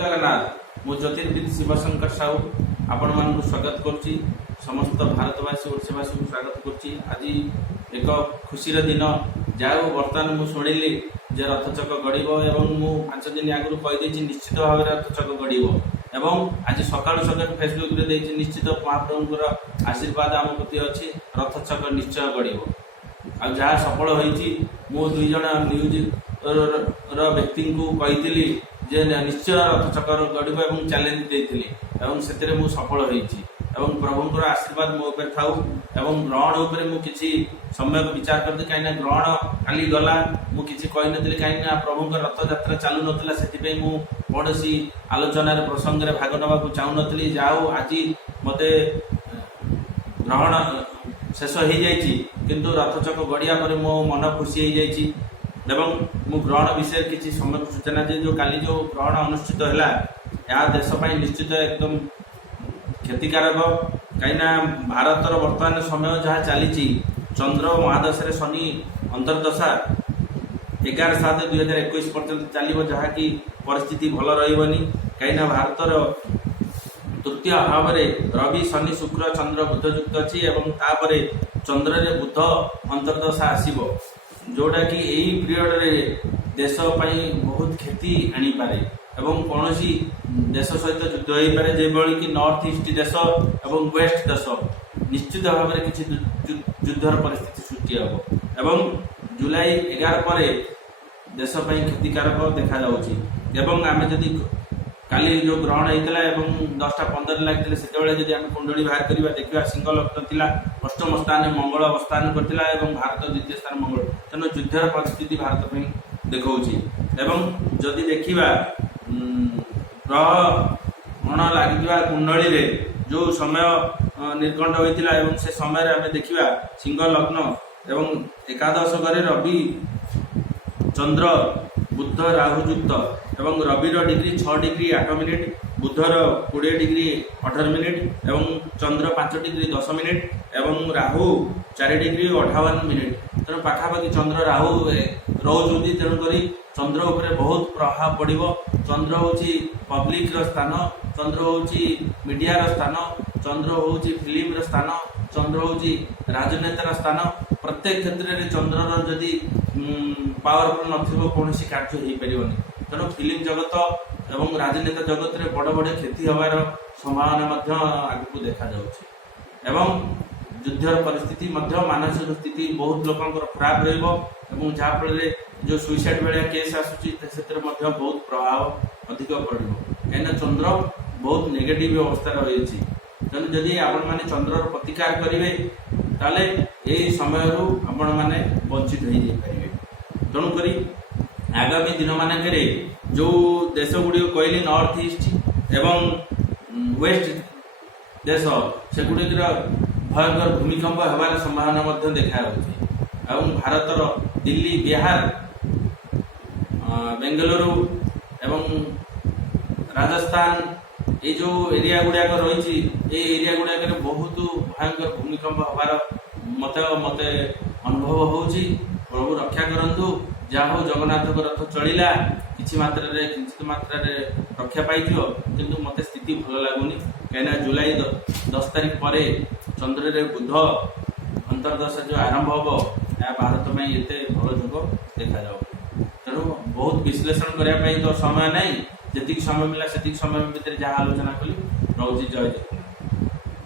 जगन्नाथ मु ज्योतिर्विद शिवशंकर साहू आपण मान स्वागत करुच्ची समस्त भारतवासी ओडिशावासी को स्वागत करुच्ची। आज एक खुशी दिन जाओ बर्तमान मु शुणिली जे रथचक गड़ब एवं मु 5 दिन आगु कहीदे निश्चित भाव रथचक गड़ब एवं आज सकाळु सकाळु फेसबुक रे देछि निश्चित महाप्रभुर आशीर्वाद आम प्रति अच्छी रथचक निश्चय गड़ब आ जहाँ सफल होइछि मु 2 जण न्यूज व्यक्ति को कही जे निश्चय रथचक्र गड़ब एवं चैलेंज देइथिली एवं सेतिरे मु सफल होइछि एवं प्रभुंकर आशीर्वाद मो ऊपर थाउ एवं ग्रहण ऊपर मु किछि समय विचार करते कहीं ग्रहण काली गला मु किछि कहि नथिली कहीं प्रभुंकर रथ यात्रा चालू नथिला सेति पे मु कोनोसी आलोचना रे प्रसंग रे भाग नबा को चाहू नथिली जाऊ आज मते ग्रहण शेष हो जाइछि किंतु रथचक्र गड़िया पर मो मन खुशी हो जाइछि एवं मु ग्रहण विषय किसी समय सूचना दे जो काली जो ग्रहण अनुष्ठित है या देश निश्चित एकदम क्षतिकारक कहीं भारतर वर्तमान समय जहाँ चली चंद्र महादशा रे शनि अंतर्दशा 11/7/2021 पर्यंत चलो जहाँकि परिस्थिति भल रही कहीं भारतर तृतीय भाव में रवि शनि शुक्र चंद्र बुध युक्त अच्छी तापर चंद्र रे बुध अंतर्दशा आसब जोटा कि यही पीरियड रे देश बहुत क्षति आनी पारे एवं कौन देश सहित युद्ध हो पारे जेभली कि नॉर्थ ईस्ट देश एवं वेस्ट देश निश्चित भाव में किसी युद्धर परिस्थिति सृष्टि हम एवं जुलाई 11 पर देश क्षतिकारक देखा जाउछि आम जदि काली जो ग्रहण होता है 10:15 लगे से आम कुंडली बाहर करवा देखा सिंह लग्न थिला अष्टम स्थान मंगल अवस्थान करथिला भारत द्वितीय स्थान मंगल तेणु युद्धर परिस्थिति भारत में देखा जदि देखा ग्रहण लगे कुंडली रे जो समय निर्घंट होता है से समय आम देखा सिंह लग्न एवं एकादश घरे रवि चंद्र बुध राहु युक्त एवं रविर डिग्री 6 डिग्री 8 मिनिट बुधर 20 डिग्री 18 मिनिट एवं चंद्र 5 डिग्री 10 मिनिट एवं राहु 4 डिग्री 58 मिनिट तेणु पाखापाखि चंद्र राहु रोचे तेणुक चंद्र उपरे बहुत प्रभाव पड़ो। चंद्र हूँ पब्लिक स्थान चंद्र हूँ मीडिया स्थान चंद्र हूँ फिल्म स्थान चंद्र हूँ राजनेतार स्थान प्रत्येक क्षेत्र में चंद्रर जदि पावरफुल नथिबो कौन कार्य हो पारिबनी तेणु फिल्म जगत एवं राजनेता जगत में बड़ बड़ क्षति हबार संभावना आगू देखा एवं युद्धर परिस्थिति मानसिक स्थिति बहुत लोकंर खराब रही जहाँफल जो सुइसाइड भाया केस आसूची बहुत प्रभाव अधिक पड़ो कहीं चंद्र बहुत नेगेटिव अवस्था रही तेणु जदि आपण मैंने चंद्रर प्रतिकार करेंगे ताले यही समय आपण मैंने वंचित हो जाए तेणुक आगामी दिन मानक जो देश गुड़िक कहली नॉर्थ ईस्ट एवं वेस्ट देश से गुड़िक भयंकर भूमिकंप होबार संभावना देखा भारतर दिल्ली बिहार बेंगलुरु एवं राजस्थान ये जो एरिया गुड़ाक रही एरिया गुड़ाक बहुत भयंकर भूमिकंप होबार मत अनुभव हो प्रभु रक्षा करंतु जहाँ हो जगन्नाथ रथ चलला किसी किंचित मात्रा रक्षा पाई किंतु मत स्थिति भल लगुनि कहीं जुलाई 10 तारीख पर चंद्र रे बुध अंतर्दशा जो आरंभ हम या भारत में ये भल जोग देखा तेणु बहुत विश्लेषण करने तो समय नहीं जी समय मिला से समय भितर जहाँ आलोचना कली रोज जय जगन्नाथ।